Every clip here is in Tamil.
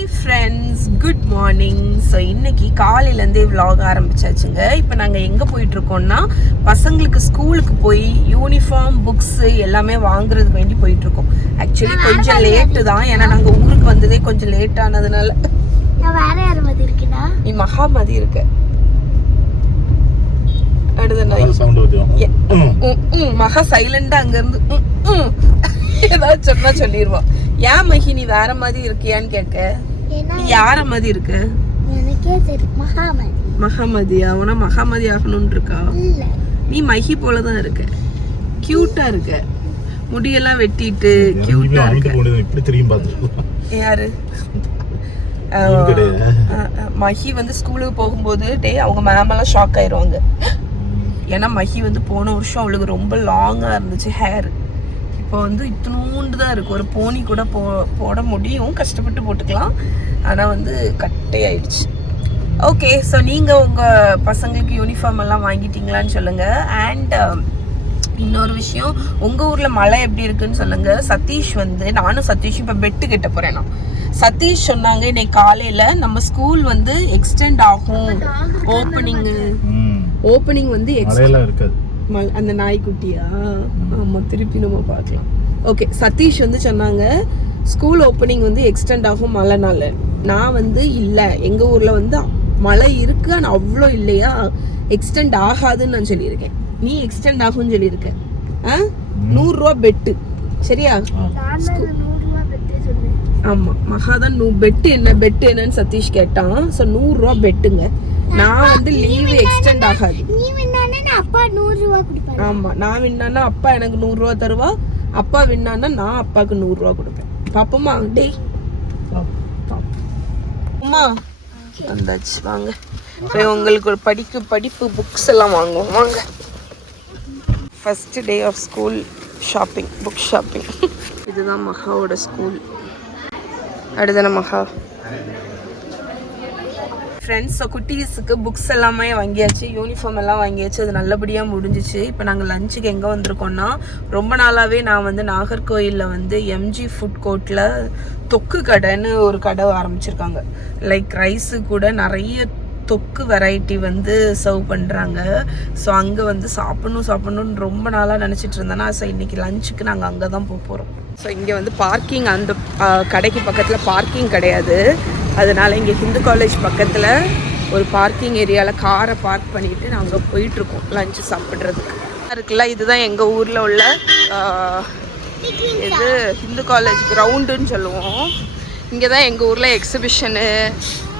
Hi friends, good morning. So இன்னைக்கு காலையிலேருந்தே விலாக் ஆரம்பிச்சாச்சுங்க. இப்போ நாங்கள் எங்கே போயிட்டுருக்கோம்னா பசங்களுக்கு ஸ்கூலுக்கு போய் யூனிஃபார்ம், புக்ஸு எல்லாமே வாங்குறதுக்கு வேண்டி போயிட்டுருக்கோம். ஆக்சுவலி கொஞ்சம் லேட்டு தான், ஏன்னா நாங்கள் ஊருக்கு வந்ததே கொஞ்சம் லேட் ஆனதுனால. நீ மகாமதி இருக்க மகா சைலண்டா அங்க இருந்து ஏதாவது சொன்னா சொல்லிடுவான். ஏன் மகி நீ வேற மாதிரி இருக்கியான்னு கேட்க, நீ யார மாதிரி இருக்க? மகாமதியா? உன மகாமதி ஆகணும்னு இருக்கா? நீ மகி போலதான் இருக்க, கியூட்டா இருக்க, முடியெல்லாம் வெட்டிட்டு கியூட்டா இருக்க. யாரு? மஹி வந்து ஸ்கூலுக்கு போகும்போது அவங்க மேமெல்லாம் ஷாக் ஆயிடுவாங்க. ஏன்னா மஹி வந்து போன வருஷம் அவளுக்கு ரொம்ப லாங்காக இருந்துச்சு ஹேர். இப்போ வந்து இத்தினூண்டு தான் இருக்குது. ஒரு போனி கூட போட முடியும், கஷ்டப்பட்டு போட்டுக்கலாம். ஆனால் வந்து கட்டை ஆயிடுச்சு. ஓகே, ஸோ நீங்கள் உங்கள் பசங்களுக்கு யூனிஃபார்ம் எல்லாம் வாங்கிட்டீங்களான்னு சொல்லுங்கள். அண்ட் இன்னொரு விஷயம், உங்கள் ஊரில் மழை எப்படி இருக்குன்னு சொல்லுங்கள். சதீஷ் வந்து, நானும் சதீஷும் இப்போ பெட்டு கட்ட போகிறேன். நான் சதீஷ் சொன்னாங்க இன்னைக்கு காலையில் நம்ம ஸ்கூல் வந்து எக்ஸ்டெண்ட் ஆகும், ஓப்பனிங் வந்து இருக்காது. அந்த நாய்க்குட்டியா? ஆமாம், திருப்பி நம்ம பார்க்கலாம். ஓகே, சதீஷ் வந்து சொன்னாங்க ஸ்கூல் ஓப்பனிங் வந்து எக்ஸ்டெண்ட் ஆகும் மழைனால. நான் வந்து இல்லை, எங்கள் ஊரில் வந்து மழை இருக்கு ஆனால் அவ்வளோ இல்லையா, எக்ஸ்டெண்ட் ஆகாதுன்னு நான் சொல்லியிருக்கேன். நீ எக்ஸ்டெண்ட் ஆகும்னு சொல்லியிருக்க. 100 ரூபா பெட்டு, சரியா? ஆமா, மகாதான் பெட்டு என்னன்னு சதீஷ் கேட்டான். ஸோ 100 ரூபா பெட்டுங்க. நான் வந்து லீவு எக்ஸ்டெண்ட் ஆகாது. ஆமா, நான் வின்னானா அப்பா எனக்கு 100 ரூபா தருவா, அப்பா வின்னானா நான் அப்பாவுக்கு 100 ரூபா கொடுப்பேன். பாப்போமா? டேய் அம்மா வந்தாச்சு, வாங்க போய் உங்களுக்கு ஒரு படிப்பு புக்ஸ் எல்லாம் வாங்குவோம். வாங்க. First day of school shopping, book shopping. இதுதான் மகாவோட ஸ்கூல். அடுத்தான மகா ஃப்ரெண்ட்ஸ். ஸோ குட்டீஸுக்கு புக்ஸ் எல்லாமே வாங்கியாச்சு, யூனிஃபார்ம் எல்லாம் வாங்கியாச்சு. அது நல்லபடியாக முடிஞ்சிச்சு. இப்போ நாங்கள் லஞ்சுக்கு எங்கே வந்திருக்கோம்னா, ரொம்ப நாளாகவே நான் வந்து நாகர்கோயிலில் வந்து எம்ஜி ஃபுட் கோர்ட்டில் தொக்கு கடைன்னு ஒரு கடை ஆரம்பிச்சிருக்காங்க. லைக் ரைஸு கூட நிறைய தொக்கு வெரைட்டி வந்து சர்வ் பண்ணுறாங்க. ஸோ அங்கே வந்து சாப்பிட்ணுன்னு ரொம்ப நாளாக நினச்சிட்டு இருந்தேன்னா, ஸோ இன்றைக்கி லஞ்சுக்கு நாங்கள் அங்கே தான் போக போகிறோம். ஸோ இங்கே வந்து பார்க்கிங், அந்த கடைக்கு பக்கத்தில் பார்க்கிங் கிடையாது. அதனால் இங்கே ஹிந்து காலேஜ் பக்கத்தில் ஒரு பார்க்கிங் ஏரியாவில் காரை பார்க் பண்ணிவிட்டு நாங்கள் போயிட்டுருக்கோம் லஞ்சு சாப்பிட்றதுக்கு. இருக்குல்ல, இதுதான் எங்கள் ஊரில் உள்ள இது ஹிந்து காலேஜ் கிரவுண்டுன்னு சொல்லுவோம். இங்கே தான் எங்கள் ஊரில் எக்ஸிபிஷனு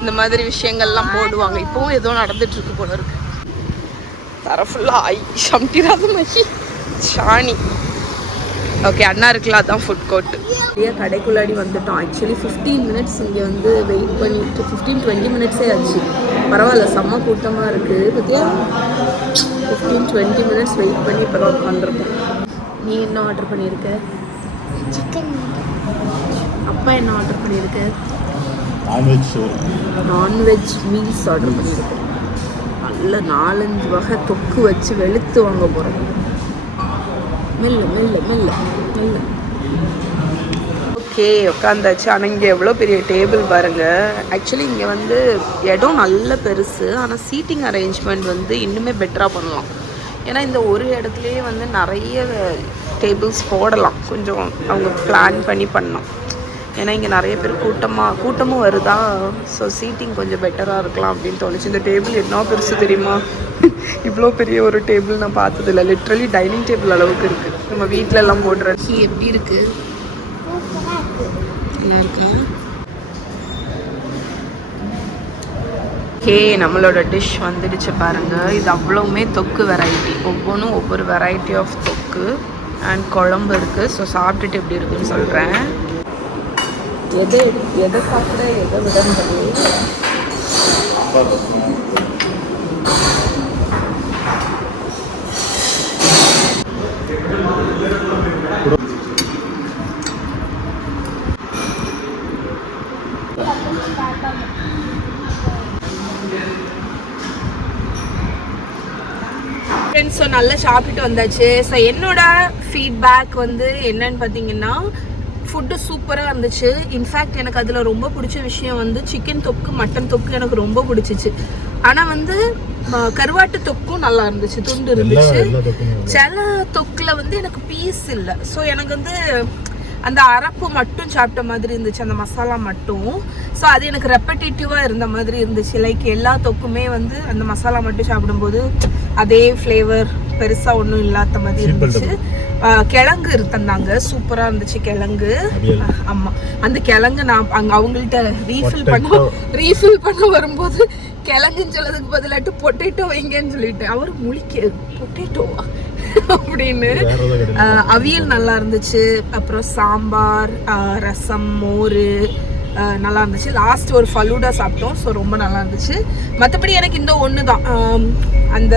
இந்த மாதிரி விஷயங்கள்லாம் போடுவாங்க. இப்போவும் ஏதோ நடந்துகிட்ருக்கு போல இருக்கு. தர ஃபுல்லாக சம்டிராத மகி ஷானி. ஓகே, அண்ணா இருக்கலாம், அதான் ஃபுட் கோர்ட்டு. நிறைய கடைக்குள்ளாடி வந்துட்டோம். ஆக்சுவலி 15 மினிட்ஸ் இங்கே வந்து வெயிட் பண்ணிட்டு 15-20 மினிட்ஸே ஆச்சு. பரவாயில்ல, செம்ம கூட்டமாக இருக்குது. பற்றியா 15-20 மினிட்ஸ் வெயிட் பண்ணி இப்போ தான் உட்காந்துருக்கோம். நீ என்ன ஆர்டர் பண்ணியிருக்க? சிக்கன். அப்பா என்ன ஆர்டர் பண்ணியிருக்க? நான்வெஜ் மீல்ஸ் ஆர்டர் பண்ணியிருக்கேன். நல்ல 4-5 வகை தொக்கு வச்சு வெளுத்து வாங்க போகிறேன். மெல்ல. ஓகே, உட்காந்தாச்சு. ஆனால் இங்கே எவ்வளோ பெரிய டேபிள் பாருங்கள். ஆக்சுவலி இங்கே வந்து இடம் நல்ல பெருசு, ஆனால் சீட்டிங் அரேஞ்ச்மெண்ட் வந்து இன்னுமே பெட்டராக பண்ணலாம். ஏன்னா இந்த ஒரு இடத்துலையே வந்து நிறைய டேபிள்ஸ் போடலாம், கொஞ்சம் அவங்க பிளான் பண்ணி பண்ணலாம். ஏன்னா இங்கே நிறைய பேர் கூட்டமும் வருதா, ஸோ சீட்டிங் கொஞ்சம் பெட்டராக இருக்கலாம் அப்படின்னு தோணுச்சு. இந்த டேபிள் என்ன பெருசு தெரியுமா? இவ்வளோ பெரிய ஒரு டேபிள் நான் பார்த்ததில்ல. லிட்ரலி டைனிங் டேபிள் அளவுக்கு இருக்குது. நம்ம வீட்டில எல்லாம் போடுற எப்படி இருக்கு? நல்லா இருக்கா? ஓகே, நம்மளோட டிஷ் வந்துடுச்சு பாருங்கள். இது அவ்வளவுமே தொக்கு வெரைட்டி, ஒவ்வொன்றும் ஒவ்வொரு வெரைட்டி ஆஃப் தொக்கு அண்ட் குழம்பு இருக்குது. ஸோ சாப்பிட்டுட்டு எப்படி இருக்குன்னு சொல்கிறேன். எதை சாப்பிட எதை விடன்றது ஃப்ரெண்ட்ஸ். ஸோ நல்லா சாப்பிட்டுட்டு வந்தாச்சு. ஸோ என்னோட ஃபீட்பேக் வந்து என்னன்னு பார்த்தீங்கன்னா, ஃபுட்டு சூப்பராக இருந்துச்சு. இன்ஃபேக்ட் எனக்கு அதில் ரொம்ப பிடிச்ச விஷயம் வந்து சிக்கன் தொக்கு, மட்டன் தொக்கு எனக்கு ரொம்ப பிடிச்சிச்சு. ஆனால் வந்து கருவாட்டு தொக்கும் நல்லா இருந்துச்சு, துண்டு இருந்துச்சு. சில தொக்கில் வந்து எனக்கு பீஸ் இல்லை. ஸோ எனக்கு வந்து அந்த அரப்பு மட்டும் சாப்பிட்ட மாதிரி இருந்துச்சு, அந்த மசாலா மட்டும். ஸோ அது எனக்கு ரெப்படேட்டிவாக இருந்த மாதிரி இருந்துச்சு. லைக் எல்லா தொக்குமே வந்து அந்த மசாலா மட்டும் சாப்பிடும்போது அதே ஃப்ளேவர் பெருசாக ஒன்றும் இல்லாத மாதிரி இருந்துச்சு. கிழங்கு தந்தாங்க, சூப்பராக இருந்துச்சு கிழங்கு. ஆமாம், அந்த கிழங்கு நான் அங்கே அவங்கள்ட்ட ரீஃபில் பண்ண வரும்போது கிழங்குன்னு சொல்லதுக்கு பதிலாட்டு பொட்டேட்டோ வைங்கன்னு சொல்லிட்டேன். அவர் முழிக்க பொட்டேட்டோவா அப்படின்னு. அவியல் நல்லா இருந்துச்சு. அப்புறம் சாம்பார், ரசம், மோர் நல்லா இருந்துச்சு. லாஸ்ட் ஒரு ஃபலூடா சாப்பிட்டோம். ஸோ ரொம்ப நல்லா இருந்துச்சு. மற்றபடி எனக்கு இந்த ஒன்று தான், அந்த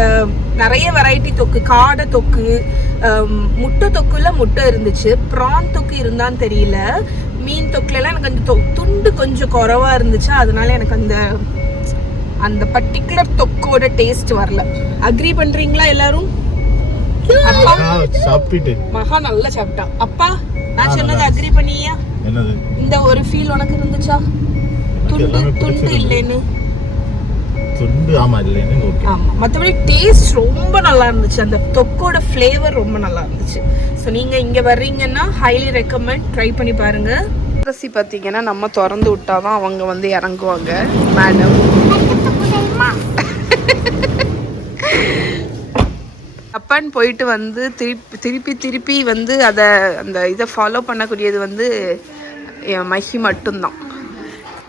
நிறைய வெரைட்டி தொக்கு, காடை தொக்கு, முட்டை தொக்குல முட்டை இருந்துச்சு, ப்ரான் தொக்கு இருந்தான்னு தெரியல. மீன் தொக்குலாம் எனக்கு அந்த துண்டு கொஞ்சம் குறைவா இருந்துச்சு. அதனால எனக்கு அந்த பர்டிகுலர் தொக்கோட டேஸ்ட் வரல. அக்ரி பண்றீங்களா எல்லாரும்? அப்பா மகா நல்லா சாப்பிட்டா. அப்பா நான் சொன்னது அக்ரி பண்ணியா? இந்த ஒரு ஃபீல் உனக்கு இருந்துச்சா? துண்டு இல்லைன்னு? ஆமா, மற்றபடி டேஸ்ட் ரொம்ப நல்லா இருந்துச்சு. அந்த தொக்கோட ஃப்ளேவர் ரொம்ப நல்லா இருந்துச்சு. ஸோ நீங்க இங்க வர்றீங்கன்னா ஹைலி ரெக்கமெண்ட், ட்ரை பண்ணி பாருங்க. அரிசி பார்த்தீங்கன்னா நம்ம திறந்து விட்டாதான் அவங்க வந்து இறங்குவாங்க. மேடம் அப்பான்னு போயிட்டு வந்து திருப்பி வந்து அந்த இதை ஃபாலோ பண்ணக்கூடியது வந்து என் மஹி மட்டும்தான்.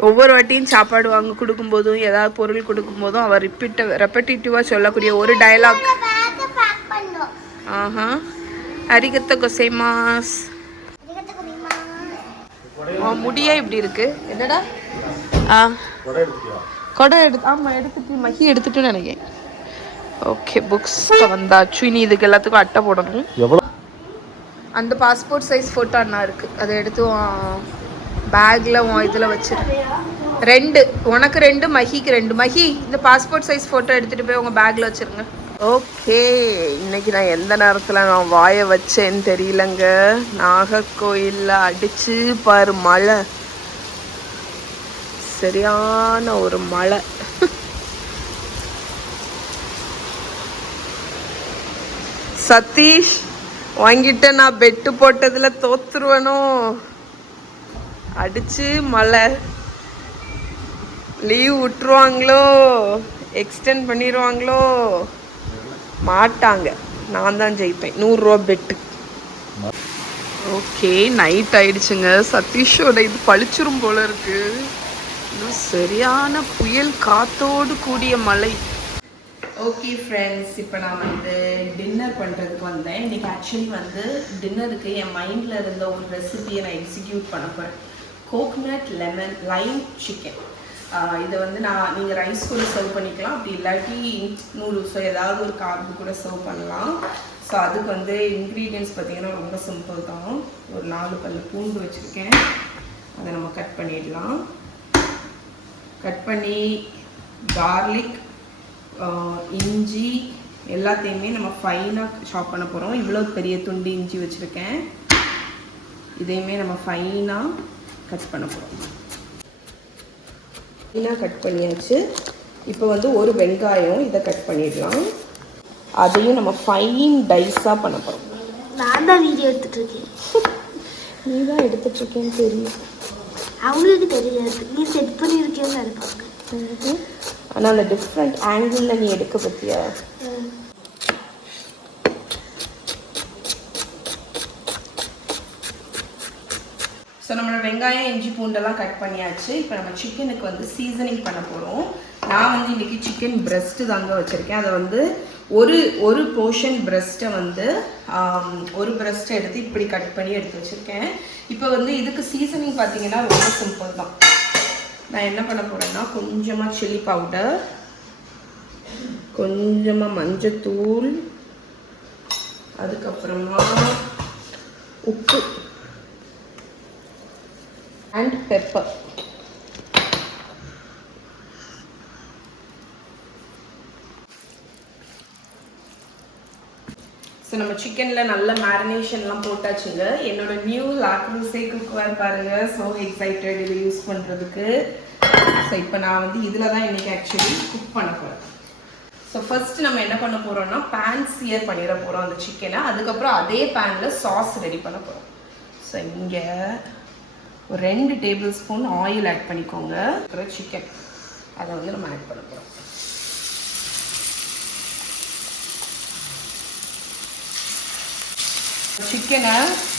ஒவ்வொரு வாட்டியும் சாப்பாடு வாங்க கொடுக்கும்போதும் ஏதாவது பொருள் கொடுக்கும்போதும் அவர் ரெப்படேட்டிவாக சொல்லக்கூடிய ஒரு டயலாக், ஆஹா அரிகத்த கொசைமாஸ். முடியா இப்படி இருக்கு என்னடா? கொடை எடுத்துட்டு மஹி எடுத்துட்டு நினைக்கிறேன். ஓகே, புக்ஸ்க்கு வந்தாச்சு. இனி இதுக்கு எல்லாத்துக்கும் அட்டை போடணும். அந்த பாஸ்போர்ட் சைஸ் ஃபோட்டோ அண்ணா இருக்கு, அதை எடுத்து பேக்ல இதில் வச்சிரு. 2 உனக்கு 2, மஹிக்கு 2. மஹி, இந்த பாஸ்போர்ட் சைஸ் ஃபோட்டோ எடுத்துட்டு போய் உங்கள் பேக்ல வச்சிருங்க. ஓகே, இன்னைக்கு நான் எந்த நேரத்தில் நான் வாயை வச்சேன்னு தெரியலங்க. நாகர்கோயிலில் அடிச்சு பாரு மழை, சரியான ஒரு மழை. சதீஷ் வாங்கிட்ட, நான் பெட்டு போட்டதுல தோத்துருவனோ. அடிச்சு மழை, லீவ் விட்டுருவாங்களோ, எக்ஸ்டெண்ட் பண்ணிடுவாங்களோ, மாட்டாங்க. நான் தான் ஜெயிப்பேன். 100 ரூபா பெட்டு. ஓகே, நைட் ஆயிடுச்சுங்க. சதீஷோட இது பழிச்சிரும் போல இருக்கு. இன்னும் சரியான புயல் காத்தோடு கூடிய மழை. ஓகே ஃப்ரெண்ட்ஸ், இப்போ நான் வந்து டின்னர் பண்ணுறதுக்கு வந்தேன். இன்றைக்கி ஆக்சுவலி வந்து டின்னருக்கு என் மைண்டில் இருந்த ஒரு ரெசிபியை நான் எக்ஸிக்யூட் பண்ண போகிறேன். Coconut lemon Lime chicken. இதை வந்து நீங்கள் ரைஸ் கூட சர்வ் பண்ணிக்கலாம், அப்படி இல்லாட்டி நூடுல்ஸோ ஏதாவது ஒரு கார்பு கூட சர்வ் பண்ணலாம். ஸோ அதுக்கு வந்து இன்க்ரீடியன்ட்ஸ் பார்த்திங்கன்னா ரொம்ப சிம்பிள் தான். ஒரு 4 பல்லு பூண்டு வச்சுருக்கேன், அதை நம்ம கட் பண்ணிடலாம். கட் பண்ணி கார்லிக், இஞ்சி எல்லாத்தையுமே நம்ம ஃபைனாக சாப் பண்ண போகிறோம். இவ்வளோ பெரிய துண்டு இஞ்சி வச்சுருக்கேன், இதையுமே நம்ம ஃபைனாக கட் பண்ண போகிறோம். ஃபைனாக கட் பண்ணியாச்சு. இப்போ வந்து ஒரு வெங்காயம், இதை கட் பண்ணிடலாம். அதையும் நம்ம ஃபைன் டைஸாக பண்ண போகிறோம். நான் தான் வீடியோ எடுத்துகிட்ருக்கேன். நீ தான் எடுத்துகிட்ருக்கேன்னு தெரியும், அவங்களுக்கு தெரியாது. நீ செட் பண்ணியிருக்கேன்னு நினைப்பாங்க. ஆனால் அந்த டிஃப்ரெண்ட் ஆங்கிளில் நீ எடுக்க பற்றியா? ஸோ நம்மளோட வெங்காயம், இஞ்சி, பூண்டெல்லாம் கட் பண்ணியாச்சு. இப்போ நம்ம சிக்கனுக்கு வந்து சீசனிங் பண்ண போகிறோம். நான் வந்து இன்றைக்கி சிக்கன் பிரெஸ்ட்டு தாங்க வச்சுருக்கேன். அதை வந்து ஒரு போர்ஷன் பிரெஸ்ட்டை வந்து ஒரு பிரெஸ்ட்டை எடுத்து இப்படி கட் பண்ணி எடுத்து வச்சுருக்கேன். இப்போ வந்து இதுக்கு சீசனிங் பார்த்தீங்கன்னா ரொம்ப சிம்பிள் தான். நான் என்ன பண்ண போகிறேன்னா, கொஞ்சமாக சில்லி பவுடர், கொஞ்சமாக மஞ்சத்தூள், அதுக்கப்புறமா உப்பு அண்ட் பெப்பர். ஸோ ஸோ நம்ம சிக்கனில் நல்ல மேரினேஷன்லாம் போட்டாச்சுங்க. என்னோட நியூ லாக்ரூசே குக்வேர் பாருங்கள். ஸோ எக்ஸைட்டட் இதை யூஸ் பண்ணுறதுக்கு. ஸோ இப்போ நான் வந்து இதில் தான் இன்றைக்கி ஆக்சுவலி குக் பண்ண போகிறேன். ஸோ ஃபர்ஸ்ட் நம்ம என்ன பண்ண போகிறோம்னா பேன் சியர் பண்ணிட போகிறோம் அந்த சிக்கனை. அதுக்கப்புறம் அதே பேனில் சாஸ் ரெடி பண்ண போகிறோம். ஸோ இங்கே ஒரு 2 டேபிள் ஸ்பூன் ஆயில் ஆட் பண்ணிக்கோங்க. அப்புறம் சிக்கன் அதை வந்து நம்ம ஆட் பண்ண போகிறோம். சிக்கனை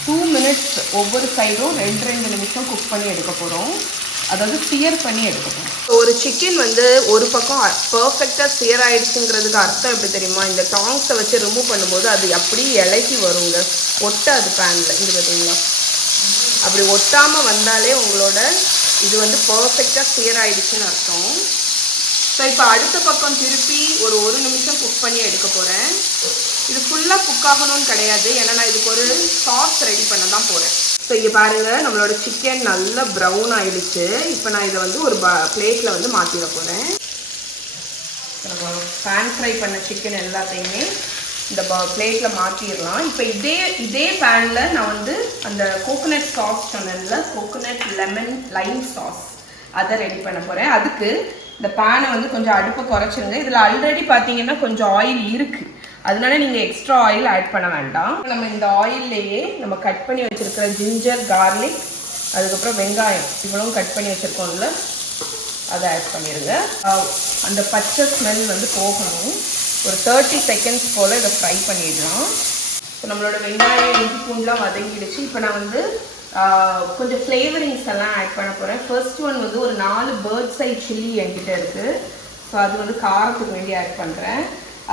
2 மினிட்ஸ் ஒவ்வொரு சைடும் 2 நிமிஷம் குக் பண்ணி எடுக்க போகிறோம். அதாவது சியர் பண்ணி எடுக்க போகிறோம். ஒரு சிக்கன் வந்து ஒரு பக்கம் பர்ஃபெக்டாக சியர் ஆகிடுச்சுங்கிறதுக்கு அர்த்தம் எப்படி தெரியுமா? இந்த டாங்ஸை வச்சு ரிமூவ் பண்ணும்போது அது அப்படியே இலக்கி வருங்க, ஒட்டாது பேனில். இது பார்த்தீங்களா, அப்படி ஒட்டாமல் வந்தாலே உங்களோட இது வந்து பர்ஃபெக்டாக சியர் ஆகிடுச்சுன்னு அர்த்தம். ஸோ இப்போ அடுத்த பக்கம் திருப்பி ஒரு நிமிஷம் குக் பண்ணி எடுக்க போகிறேன். இது ஃபுல்லாக குக் ஆகணும்னு கிடையாது, ஏன்னா நான் இதுக்கு ஒரு சாஸ் ரெடி பண்ண தான் போகிறேன். ஸோ இங்கே பாருங்கள், நம்மளோட சிக்கன் நல்லா ப்ரௌன் ஆகிடுச்சு. இப்போ நான் இதை வந்து ஒரு பிளேட்டில் வந்து மாற்றிட போகிறேன். நம்ம பேன் ஃப்ரை பண்ண சிக்கன் எல்லாத்தையுமே இந்த பிளேட்டில் மாற்றிடலாம். இப்போ இதே பேனில் நான் வந்து அந்த கோகோனட் சாஸ் சொன்னேன்ல, கோகோனட் லெமன் லைம் சாஸ், அதை ரெடி பண்ண போகிறேன். அதுக்கு இந்த பேனை வந்து கொஞ்சம் அடுப்பை குறைச்சிருங்க. இதில் ஆல்ரெடி பார்த்தீங்கன்னா கொஞ்சம் ஆயில் இருக்குது, அதனால நீங்கள் எக்ஸ்ட்ரா ஆயில் ஆட் பண்ண வேண்டாம். நம்ம இந்த ஆயில்லையே நம்ம கட் பண்ணி வச்சுருக்கிற ஜிஞ்சர், கார்லிக், அதுக்கப்புறம் வெங்காயம் இவ்வளவும் கட் பண்ணி வச்சுருக்கோம்ல, அதை ஆட் பண்ணிடுங்க. அந்த பச்சை ஸ்மெல் வந்து போகணும். ஒரு 30 செகண்ட்ஸ் போல் இதை ஃப்ரை பண்ணிடலாம். ஸோ நம்மளோட வெங்காயம், இஞ்சி பூண்டுலாம் வதங்கிடுச்சு. இப்போ நான் வந்து கொஞ்சம் ஃப்ளேவரிங்ஸ் எல்லாம் ஆட் பண்ண போகிறேன். ஃபர்ஸ்ட் ஒன் வந்து ஒரு 4 பேர்ட்ஸ் ஐ சில்லி என்கிட்ட இருக்குது. ஸோ அது வந்து காரத்துக்கு வேண்டி ஆட் பண்ணுறேன்.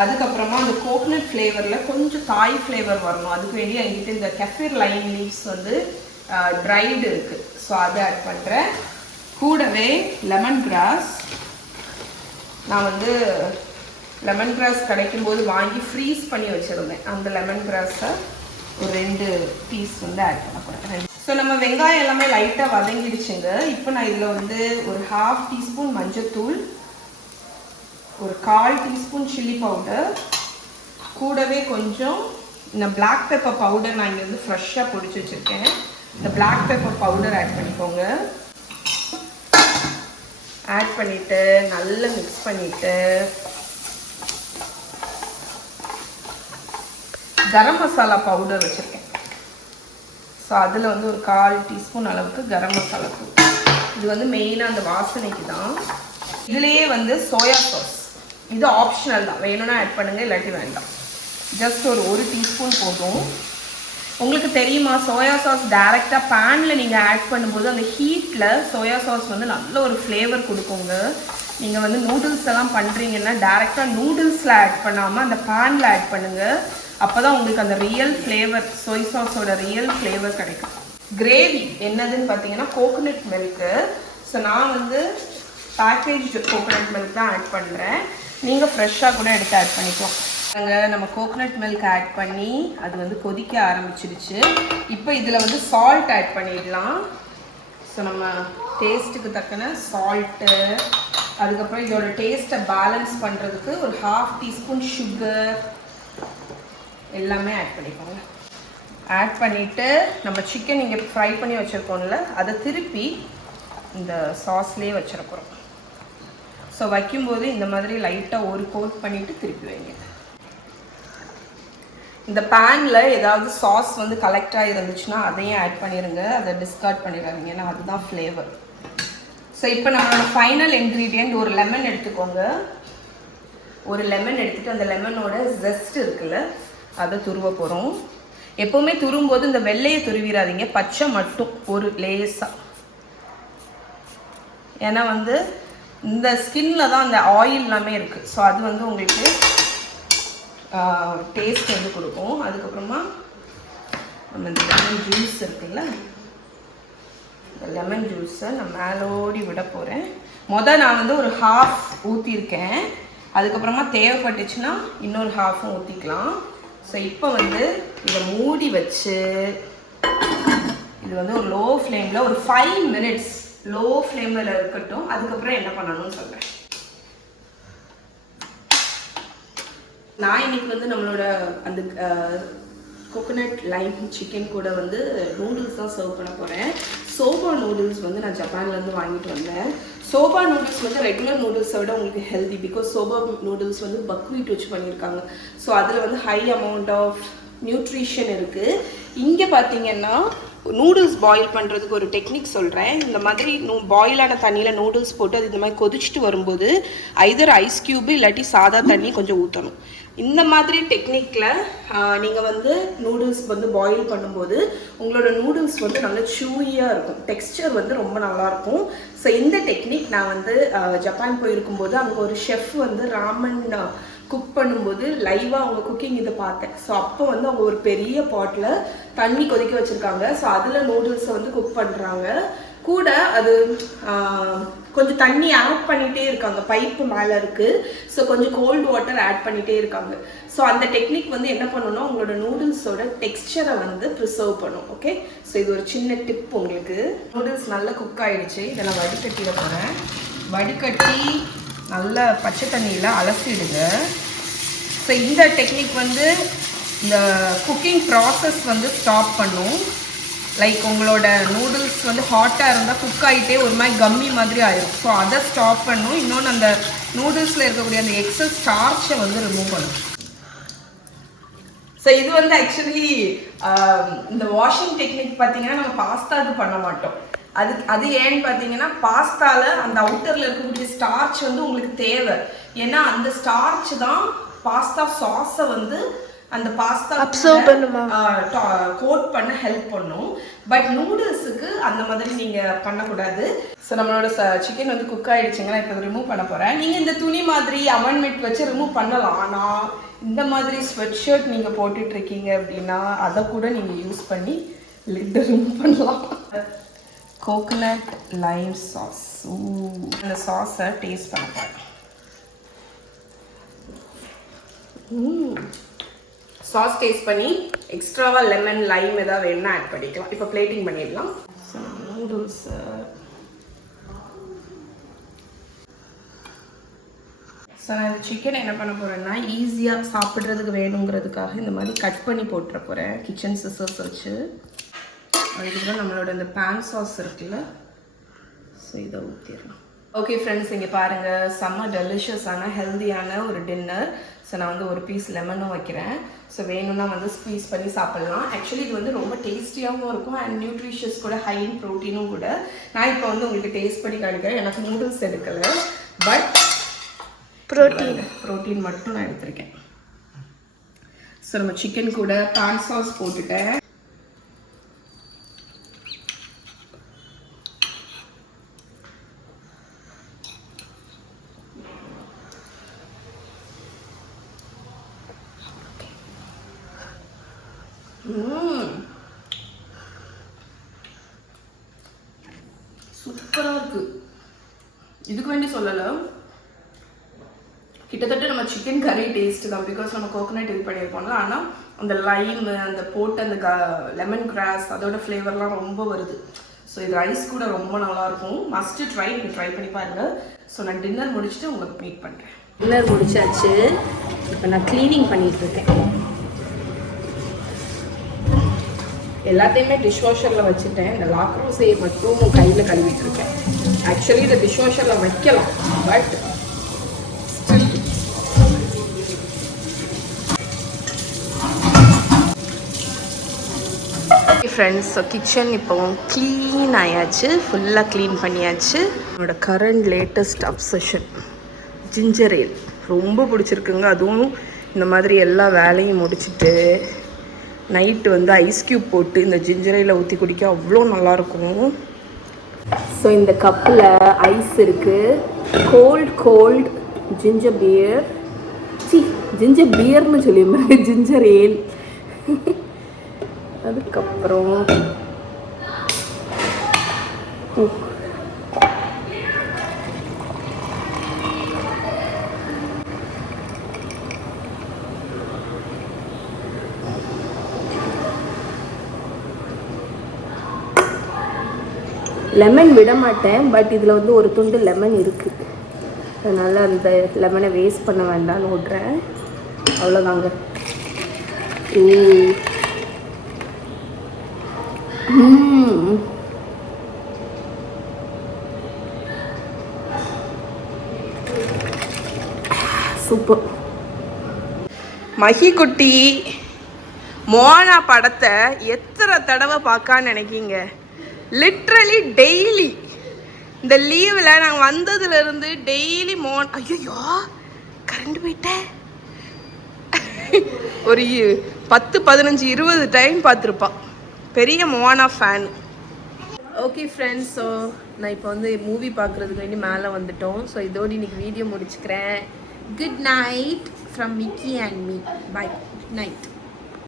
அதுக்கப்புறமா அந்த கோகனட் ஃப்ளேவரில் கொஞ்சம் தாய் ஃப்ளேவர் வரணும், அதுக்கு வேண்டி என்கிட்ட இந்த கெஃபிர் லைம் லீவ்ஸ் வந்து ட்ரைடு இருக்குது. ஸோ அதை ஆட் பண்ணுறேன். கூடவே லெமன் கிராஸ், நான் வந்து லெமன் கிராஸ் கிடைக்கும்போது வாங்கி ஃப்ரீஸ் பண்ணி வச்சுருந்தேன். அந்த லெமன் கிராஸை ஒரு 2 பீஸ் வந்து ஆட் பண்ண போகிறேன். ஸோ நம்ம வெங்காயம் எல்லாமே லைட்டாக வதங்கிடுச்சுங்க. இப்போ நான் இதில் வந்து ஒரு 1/2 டீஸ்பூன் மஞ்சத்தூள், ஒரு 1/4 டீஸ்பூன் சில்லி பவுடர், கூடவே கொஞ்சம் இந்த பிளாக் பெப்பர் பவுடர் நான் இங்கே வந்து ஃப்ரெஷ்ஷாக பொடிச்சு வச்சுருக்கேன். இந்த பிளாக் பெப்பர் பவுடர் ஆட் பண்ணிக்கோங்க. ஆட் பண்ணிவிட்டு நல்லா மிக்ஸ் பண்ணிவிட்டு கரம் மசாலா பவுடர் வச்சுருக்கேன். ஸோ அதில் வந்து ஒரு 1/4 டீஸ்பூன் அளவுக்கு கரம் மசாலா தூள். இது வந்து மெயினாக அந்த வாசனைக்கு தான். இதுலேயே வந்து சோயா சாஸ், இது ஆப்ஷனல் தான், வேணும்னா ஆட் பண்ணுங்கள், இல்லாட்டி வேண்டாம். ஜஸ்ட் ஒரு டீஸ்பூன் போதும். உங்களுக்கு தெரியுமா, சோயா சாஸ் டைரெக்டாக பேனில் நீங்கள் ஆட் பண்ணும்போது அந்த ஹீட்டில் சோயா சாஸ் வந்து நல்ல ஒரு ஃப்ளேவர் கொடுக்குங்க. நீங்கள் வந்து நூடுல்ஸ் எல்லாம் பண்ணுறீங்கன்னா டைரெக்டாக நூடுல்ஸில் ஆட் பண்ணாமல் அந்த பேனில் ஆட் பண்ணுங்கள். அப்போ தான் உங்களுக்கு அந்த ரியல் ஃப்ளேவர், சோய் சாஸோட ரியல் ஃப்ளேவர் கிடைக்கும். கிரேவி என்னதுன்னு பார்த்தீங்கன்னா கோகோனட் மில்க்கு. ஸோ நான் வந்து பேக்கேஜ் கோகோனட் மில்க் தான் ஆட் பண்ணுறேன். நீங்கள் ஃப்ரெஷ்ஷாக கூட எடுத்து ஆட் பண்ணிக்கலாம். நம்ம கோகோனட் மில்க் ஆட் பண்ணி அது வந்து கொதிக்க ஆரம்பிச்சிடுச்சு. இப்போ இதில் வந்து சால்ட் ஆட் பண்ணிடலாம். ஸோ நம்ம டேஸ்ட்டுக்கு தக்கன சால்ட்டு, அதுக்கப்புறம் இதோட டேஸ்ட்டை பேலன்ஸ் பண்ணுறதுக்கு ஒரு 1/2 டீஸ்பூன் சுகர் எல்லாமே ஆட் பண்ணிக்கோங்க. ஆட் பண்ணிவிட்டு நம்ம சிக்கன் இங்கே ஃப்ரை பண்ணி வச்சுருக்கோம்ல, அதை திருப்பி இந்த சாஸ்லேயே வச்சிருக்கிறோம். ஸோ வைக்கும்போது இந்த மாதிரி லைட்டாக ஒரு கோட் பண்ணிவிட்டு திருப்பி வைங்க. இந்த பேனில் ஏதாவது சாஸ் வந்து கலெக்டாக இருந்துச்சுன்னா அதையும் ஆட் பண்ணிடுங்க, அதை டிஸ்கார்ட் பண்ணிடுறாங்க, ஏன்னா அதுதான் ஃப்ளேவர். ஸோ இப்போ நம்மளோட ஃபைனல் இன்க்ரீடியண்ட் ஒரு லெமன் எடுத்துக்கோங்க. ஒரு லெமன் எடுத்துகிட்டு அந்த லெமனோட ஜெஸ்ட் இருக்குல்ல, அதை துருவ போகிறோம். எப்போவுமே துரும்போது இந்த வெள்ளையை துருவிடாதீங்க, பச்சை மட்டும் ஒரு லேஸாக. ஏன்னா வந்து இந்த ஸ்கின்ல தான் அந்த ஆயில் எல்லாமே இருக்குது. ஸோ அது வந்து உங்களுக்கு டேஸ்ட் வந்து கொடுக்கும். அதுக்கப்புறமா நம்ம இந்த லெமன் ஜூஸ் இருக்குல்ல, இந்த லெமன் ஜூஸை நான் மேலோடி விட போகிறேன். நான் வந்து ஒரு 1/2 ஊற்றிருக்கேன். அதுக்கப்புறமா தேவைப்பட்டுச்சுன்னா இன்னொரு 1/2 ஊற்றிக்கலாம். ஸோ இப்போ வந்து இதை மூடி வச்சு இது வந்து ஒரு லோ ஃப்ளேமில் ஒரு 5 மினிட்ஸ் லோ ஃப்ளேமில் இருக்கட்டும். அதுக்கப்புறம் என்ன பண்ணணும்னு சொல்கிறேன். நான் இன்னைக்கு வந்து நம்மளோட அந்த கோகோனட் லைம் சிக்கன் கூட வந்து நூடுல்ஸ் தான் சர்வ் பண்ண போகிறேன். சோபா நூடுல்ஸ் வந்து நான் ஜப்பான்லேருந்து வாங்கிட்டு வந்தேன். சோபா நூடுல்ஸ் வந்து ரெகுலர் நூடுல்ஸை விட உங்களுக்கு ஹெல்தி. பிகாஸ் சோபா நூடுல்ஸ் வந்து பக்வீட் வச்சு பண்ணியிருக்காங்க. ஸோ அதில் வந்து ஹை அமௌண்ட் ஆஃப் நியூட்ரிஷன் இருக்குது. இங்கே பார்த்தீங்கன்னா நூடுல்ஸ் பாயில் பண்ணுறதுக்கு ஒரு டெக்னிக் சொல்கிறேன். இந்த மாதிரி பாயிலான தண்ணியில் நூடுல்ஸ் போட்டு அது இந்த மாதிரி கொதிச்சுட்டு வரும்போது ஐதர் ஐஸ் க்யூபு இல்லாட்டி சாதா தண்ணி கொஞ்சம் ஊற்றணும். இந்த மாதிரி டெக்னிக்கில் நீங்கள் வந்து நூடுல்ஸ் வந்து பாயில் பண்ணும்போது உங்களோட நூடுல்ஸ் வந்து நல்லா சூயியாக இருக்கும். டெக்ஸ்சர் வந்து ரொம்ப நல்லாயிருக்கும். ஸோ இந்த டெக்னிக் நான் வந்து ஜப்பான் போயிருக்கும்போது அங்கே ஒரு ஷெஃப் வந்து ராமன் குக் பண்ணும்போது லைவாக அவங்க குக்கிங் இதை பார்த்தேன். ஸோ அப்போ வந்து அவங்க ஒரு பெரிய பாட்டில் தண்ணி கொதிக்க வச்சுருக்காங்க. ஸோ அதில் நூடுல்ஸை வந்து குக் பண்ணுறாங்க. கூட அது கொஞ்சம் தண்ணி ஆட் பண்ணிகிட்டே இருக்காங்க. பைப்பு மேலே இருக்குது. ஸோ கொஞ்சம் கோல்டு வாட்டர் ஆட் பண்ணிகிட்டே இருக்காங்க. ஸோ அந்த டெக்னிக் வந்து என்ன பண்ணணும்னா உங்களோட நூடுல்ஸோட டெக்ஸ்சரை வந்து ப்ரிசர்வ் பண்ணும். ஓகே, ஸோ இது ஒரு சின்ன டிப் உங்களுக்கு. நூடுல்ஸ் நல்லா குக் ஆகிடுச்சு. இதை நான் வடிகட்டிட போகிறேன். வடிகட்டி நல்ல பச்சை தண்ணியில் அலசிடுங்க. ஸோ இந்த டெக்னிக் வந்து இந்த குக்கிங் ப்ராசஸ் வந்து ஸ்டாப் பண்ணும். லைக் உங்களோட நூடுல்ஸ் வந்து ஹாட்டாக இருந்தால் குக் ஆகிட்டே ஒரு மாதிரி கம்மி மாதிரி ஆயிடும். ஸோ அதை ஸ்டாப் பண்ணும். இன்னொன்று அந்த நூடுல்ஸில் இருக்கக்கூடிய அந்த எக்ஸஸ் ஸ்டார்ச்சை வந்து ரிமூவ் பண்ணும். ஸோ இது வந்து ஆக்சுவலி இந்த வாஷிங் டெக்னிக் பார்த்தீங்கன்னா நம்ம பாஸ்தாவுக்கு பண்ண மாட்டோம். அது ஏன்னு பார்த்தீங்கன்னா பாஸ்தாவில் அந்த அவுட்டரில் இருக்கக்கூடிய ஸ்டார்ச் வந்து உங்களுக்கு தேவை. ஏன்னா அந்த ஸ்டார்ச் தான் பாஸ்தா சாஸை வந்து அந்த பாஸ்தா அப்சர்வ் பண்ணுமா, கோட் பண்ண ஹெல்ப் பண்ணும். பட் நூடுல்ஸுக்கு அந்த மாதிரி நீங்கள் பண்ணக்கூடாது. ஸோ நம்மளோட சிக்கன் வந்து குக் ஆகிடுச்சுங்க. நான் இப்போ ரிமூவ் பண்ண போகிறேன். நீங்கள் இந்த துணி மாதிரி அமெண்ட்மெண்ட் வச்சு ரிமூவ் பண்ணலாம். ஆனால் இந்த மாதிரி ஸ்வெட் ஷர்ட் நீங்கள் போட்டுட்ருக்கீங்க அப்படின்னா அதை கூட நீங்கள் யூஸ் பண்ணி லிட் ரிமூவ் பண்ணலாம். Coconut Lime sauce. இந்த சாஸை டேஸ்ட் பண்ண போகிறேன். சாஸ் டேஸ்ட் பண்ணி எக்ஸ்ட்ராவாக லெமன் லைம் ஏதாவது வேணும்னா ஆட் பண்ணிக்கலாம். இப்போ பிளேட்டிங் பண்ணிடலாம். நூடுல்ஸ் ஸோ நான் இந்த சிக்கன் என்ன பண்ண போகிறேன்னா ஈஸியாக சாப்பிட்றதுக்கு வேணுங்கிறதுக்காக இந்த மாதிரி கட் பண்ணி போட்டுற போகிறேன் கிச்சன் சிசர்ஸ் வச்சு. அதுக்கப்புறம் நம்மளோட இந்த பேன் சாஸ் இருக்குல்ல, ஸோ இதை ஊற்றிடலாம். ஓகே ஃப்ரெண்ட்ஸ், இங்கே பாருங்கள், செம்ம டெலிஷியஸான ஹெல்த்தியான ஒரு டின்னர். ஸோ நான் வந்து ஒரு பீஸ் லெமனும் வைக்கிறேன். ஸோ வேணும்னா வந்து ஸ்க்வீஸ் பண்ணி சாப்பிட்லாம். ஆக்சுவலி இது வந்து ரொம்ப டேஸ்டியாகவும் இருக்கும் அண்ட் நியூட்ரிஷியஸ் கூட, ஹை இன் ப்ரோட்டீனும் கூட. நான் இப்போ வந்து உங்களுக்கு டேஸ்ட் பண்ணி காமிக்கிறேன். எனக்கு நூடுல்ஸ் எடுக்கலை, பட் ப்ரோட்டீன் மட்டும் நான் எடுத்திருக்கேன். ஸோ நம்ம சிக்கன் கூட பான் சாஸ் போட்டுட்டேன். சூப்பராக இருக்குது. இதுக்கு வேண்டி சொல்லலை, கிட்டத்தட்ட நம்ம சிக்கன் கறி டேஸ்ட்டு தான். பிகாஸ் நம்ம கோகோனட் இது பண்ணியிருப்போம்ல. ஆனால் அந்த லைம், அந்த போட்டு அந்த லெமன் கிராஸ், அதோட ஃப்ளேவர்லாம் ரொம்ப வருது. ஸோ இது ரைஸ் கூட ரொம்ப நல்லாயிருக்கும். மஸ்ட்டு ட்ரை, நீங்கள் ட்ரை பண்ணி பாருங்கள். ஸோ நான் டின்னர் முடிச்சுட்டு உங்களுக்கு மீட் பண்ணுறேன். டின்னர் முடிச்சாச்சு. இப்போ நான் க்ளீனிங் பண்ணிகிட்ருக்கேன். எல்லாத்தையுமே டிஷ்வாஷரில் வச்சுட்டேன். இந்த லாக்ரோஸையை மட்டும் கையில் கழுவிட்டு இருக்கேன். ஆக்சுவலி இதை டிஷ்வாஷரில் வைக்கலாம், பட் ஸ்டில் ஃப்ரெண்ட்ஸ், கிச்சன் இப்போ க்ளீன் ஆயாச்சு. ஃபுல்லாக க்ளீன் பண்ணியாச்சு. என்னோட கரண்ட் லேட்டஸ்ட் அப்சஷன் ஜிஞ்சர் ஏல் ரொம்ப பிடிச்சிருக்குங்க. அதுவும் இந்த மாதிரி எல்லா வேலையும் முடிச்சுட்டு நைட்டு வந்து ஐஸ் க்யூப் போட்டு இந்த ஜிஞ்சர் ஏலை ஊற்றி குடிக்க அவ்வளோ நல்லாயிருக்கும். ஸோ இந்த கப்பில் ஐஸ் இருக்குது. கோல்ட் ஜிஞ்சர் பியர், ஜிஞ்சர் பியர்னு சொல்லியிருந்தாங்க, ஜிஞ்சர் ஏல். அதுக்கப்புறம் லெமன் விட மாட்டேன், பட் இதில் வந்து ஒரு துண்டு லெமன் இருக்குது. அதனால் அந்த லெமனை வேஸ்ட் பண்ண வேண்டாம்னு விட்றேன். அவ்வளோதாங்க. சூப்பர். மஹி குட்டி மோனா படத்தை எத்தனை தடவை பார்க்கான்னு நினைக்கிங்க? லிட்ரலி டெய்லி இந்த லீவில் நாங்கள் வந்ததுலேருந்து டெய்லி ஐயோ கரண்ட் போயிட்டேன். ஒரு 10, 15, 20 டைம் பார்த்துருப்பான். பெரிய Mona fan. Okay friends, so நான் இப்போ வந்து மூவி பார்க்குறதுக்கு வேண்டி மேலே வந்துட்டோம். ஸோ இதோடு இன்னைக்கு வீடியோ முடிச்சுக்கிறேன். Good night from Mickey and me. Bye. Good night.